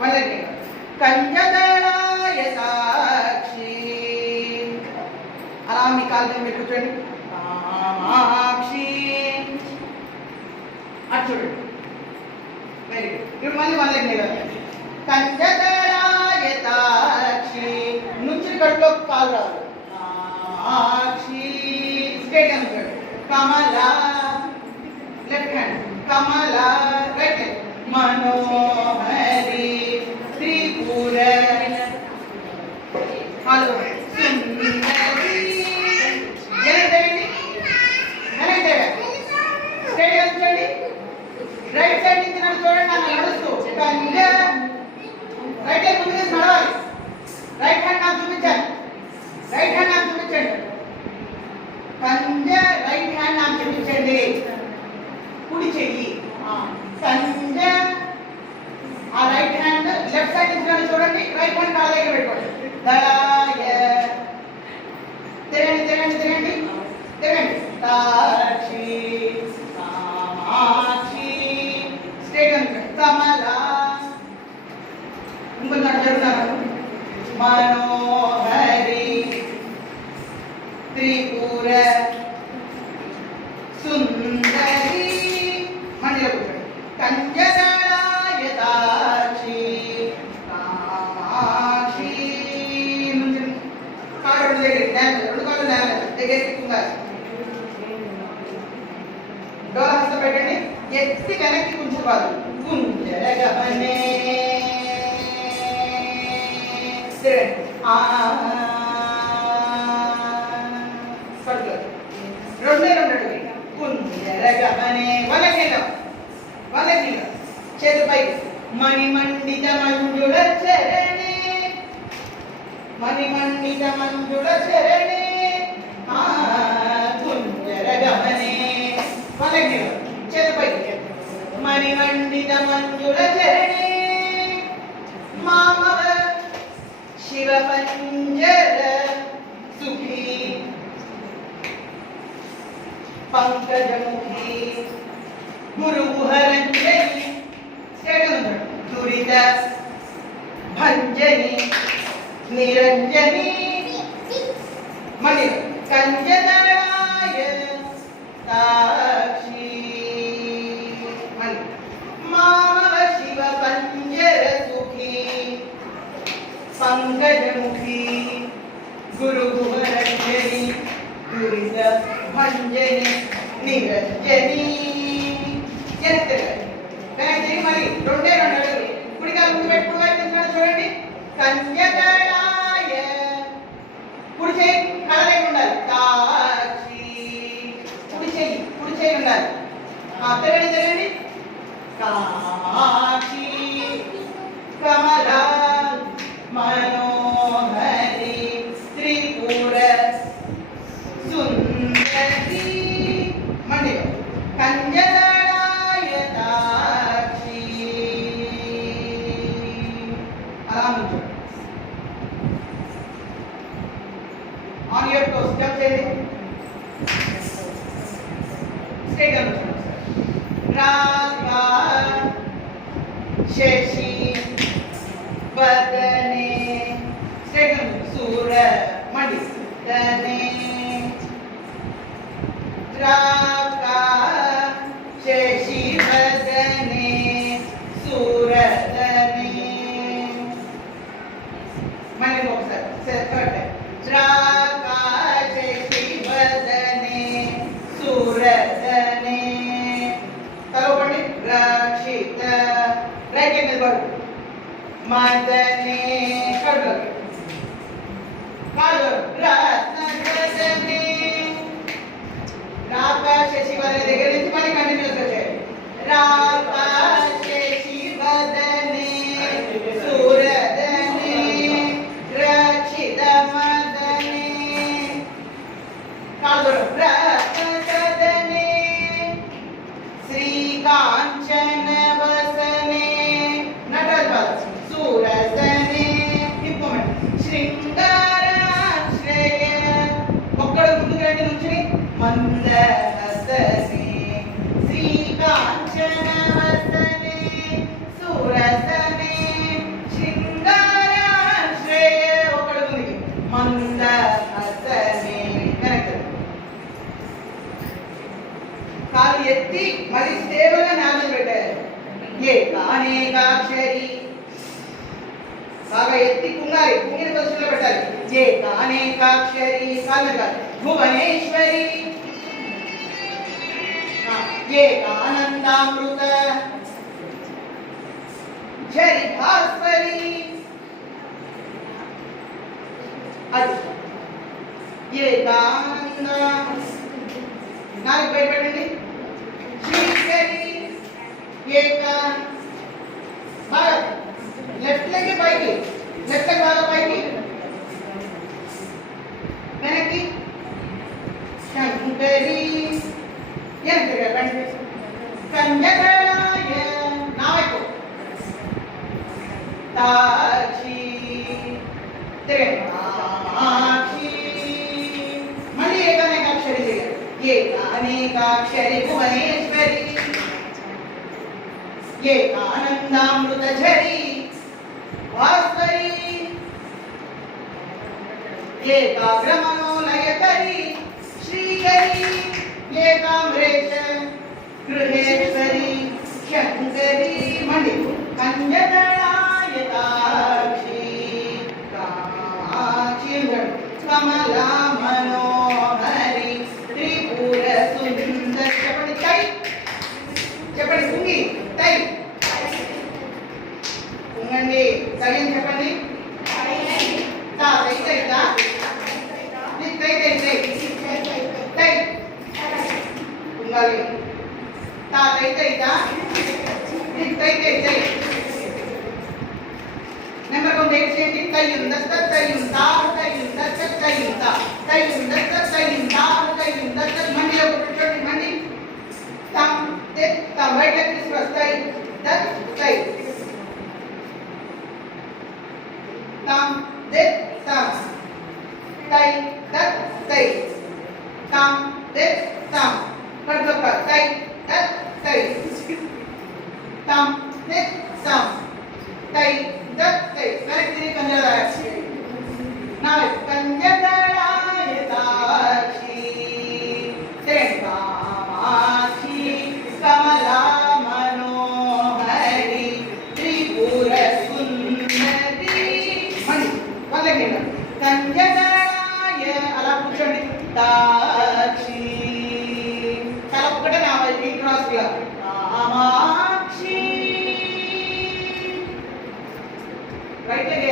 వాళ్ళకి కంజదళాయ సాక్షి అలా మీ కాళ్ళ మీద కూర్చోండి. కామాక్షి అటు చూడండి. Very good. ఇప్పుడు మళ్ళీ వాళ్ళకి కంజదళాయ సాక్షి నుంచి కట్లో కాలు రాదు. కామాక్షి స్ట్రేట్ గా చూడండి. కమలా లెఫ్ట్ హ్యాండ్ కమలా రైట్ హ్యాండ్ మనోహరి త్రిపుర హలో సుందరి రైట్ సైడ్ నుంచి నన్ను చూడండి. నన్ను నడుస్తూ కంజ రైట్ హ్యాండ్ ముందుకు నడవాలి. రైట్ హ్యాండ్ నాకు చూపించాలి. రైట్ హ్యాండ్ నాకు చూపించండి. కంజ రైట్ హ్యాండ్ నాకు చూపించండి. కుడి చెయ్యి కంజ ఆ రైట్ హ్యాండ్ లెఫ్ట్ సైడ్ నుంచి నన్ను చూడండి. రైట్ హ్యాండ్ కాళ్ళ దగ్గర పెట్టుకోండి. దళాయ తిరగండి తిరగండి తిరగండి తిరగండి. సాక్షి కామాక్షి స్ట్రేట్ అనుకోండి. కమలా ఇంకొంచెం జరుగుతాను. మనోహరి త్రిపుర సుందరి మండిలో కూర్చోండి. కంజదళాయ సాక్షి కామాక్షి నుంచి కాళ్ళు రెండు కాళ్ళు దగ్గరికి కుంగాలి. డోలా హస్తం పెట్టండి. ఎత్తి వెనక్కి కుంచుకోవాలి. కుంజరగమనే రెండే రెండు కుంజరగమనే వాళ్ళకి చేతుపై మణిమండిత మంజుళ చరణే మణిమండిత మంజుళ చరణే కుంజరగమనే వాళ్ళకి చేతుపై మణిమండిత మంజుళ చరణే మామవ శివ పంజర సుఖీ పంకజముఖీ గురుహరంజని దురిత భంజని నిరంజని మళ్ళీ కంజదళాయ సాక్షి మళ్ళీ మామవ శివ పంజర సుఖీ పంకజముఖీ గురుహరంజని దురిత భంజని నిరంజని. మరి రెండే రెండు అడుగులు కుడికాలు ముందు పెట్టుకుని వైపు చూడండి. కంజదళాయ కుడి చేయి కళ్ళ ఉండాలి. సాక్షి కుడి చేయి ఉండాలి. తిరగండి తిరగండి. కామాక్షి కమలా మనోహరి త్రిపుర సుందరి మండిలో కంజదళాయ సాక్షి అలా నుంచో ఆన్ యువర్ టోస్ స్టెప్ చేయండి. స్ట్రైట్ గా నుంచోండి. రాగా శశి వదనే స్ట్రైట్ గా సూర మండి దనే రాగా శశి వదనే సూరదనే మళ్ళీ ఒకసారి రాగా శశి వదనే సూరదనే తలపండి. రక్షిత రైట్ మీద పడు మదనే కడుపు కాదు రత్నగదనే రాగా శశి వదనే దగ్గర నుంచి మళ్ళీ కంటిన్యూస్ గా చేయండి. రాగా శశి వదనే సూరదనే రక్షిత మదనే కాదు రత్నగదనే శ్రీకాంచన వసనే నటరాజ సూరసనే శృంగారాశ్రయ ఒక్కడు ముందుకు రండి నుంచి మందహసనే బాగా ఎత్తి కుంగాలి, కుంగిన పొజిషన్లో పెట్టాలి. ఏకానేకాక్షరి కాదుగా భువనేశ్వరి, ఏకానందామృత ఝరి భాస్వరి, అది ఏకానంద నాలుగు బయట పెట్టండి. శ్రీకరి ఏక బాగా లెఫ్ట్ లెగ్ పైకి, లెఫ్ట్ లెగ్ బాగా పైకి, వెనక్కి. శంకరి కన్యకరాయ నా వైపు. తాక్షి కామాక్షి, మళ్ళీ ఏకానేకాక్షరి చేయాలి. ఏకానేకాక్షరి భువనేశ్వరి, ఏకానందామృత ఝరి భాస్వరి, ఏకాగ్రమనోలయకరి శ్రీకరి, ఏకామ్రేష గృహేశ్వరి శంకరి, మళ్ళీ కన్యకళాయతాక్షి కామాక్షి, కమలా మనోహరి త్రిపుర సుందరి. చెప్పండి తై, చెప్పండి కుంగి తై, కుంగండి తై అని చెప్పండి. తా తై తై తా, తై తై తై తై కుంగాలి. తా తై తై తా, తై తై తై. నెంబర్ 1 డేట్ చేయండి. తయ్యుం దత్త తయ్యుం తా తయ్యుం దత్త తయ్యుం తా తయ్యుం దత్త తయ్యుం తా తయ్యుం దత్త. మండి ఒక చూడండి, మండి తం తే తం రైట్ లెగ్ తీసుకొస్తాయి. దత్ తై తం దే తం తై దత్ తై తం దే తం. పర్దొక్క తై దత్ తై తం దే తం తై దత్ తై. కరెక్ట్ తిరిగి కన్యకరాక్షి. నా కన్యకరాయతాక్షి కామాక్షి కమలా మనోహరి త్రిపుర సుందరి. మళ్ళీ వాళ్ళకి కన్యకరాయ అలా కూర్చోండి. తాక్షి తల ఒక్కటే నా వైపు క్రాస్ గా. Kamakshi right leg